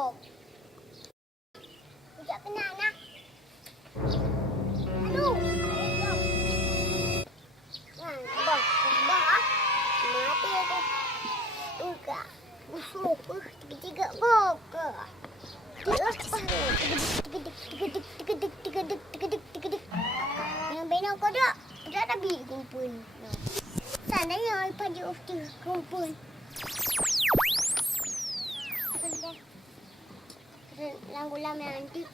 kodok. Sekejap kena, nak. Aduh. Bang, ah. Mati aku. Enggak. Busuk. Tiga-tiga bok. Yang benar kodok. Dah habis kumpul. Sana yang pada ofti kumpul. Langgulam yang nanti.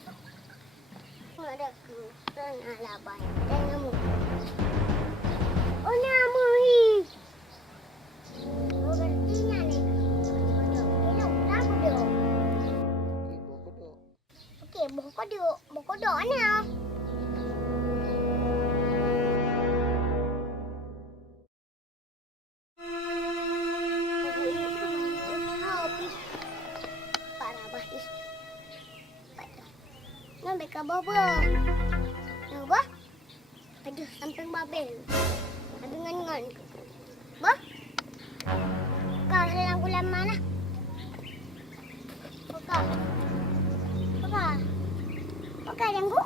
Ada ke. Sana labai. Dan namu. Oh namu hi. Oh berarti ni. Kodok. Lah kodok. Okey, buah kodok. Buah kodok mana? Nak beka apa? Apa? Aduh, samping babel. Habis ngan-ngan. Apa? Kau hilang bulan mana? Apa? Apa? Apa yang gua?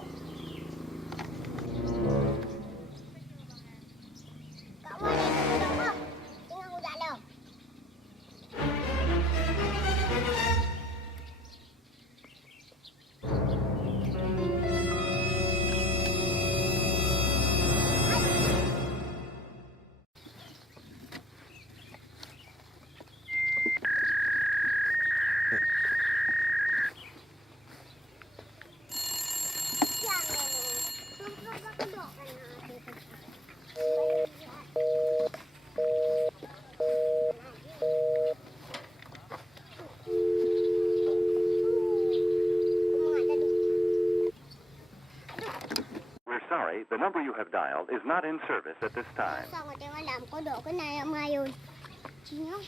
Kau mana yang apa? Tengah aku tak tahu. We're sorry, the number you have dialed is not in service at this time. Sao mà tiếng alarm kodok cái này mà yun? Chính không?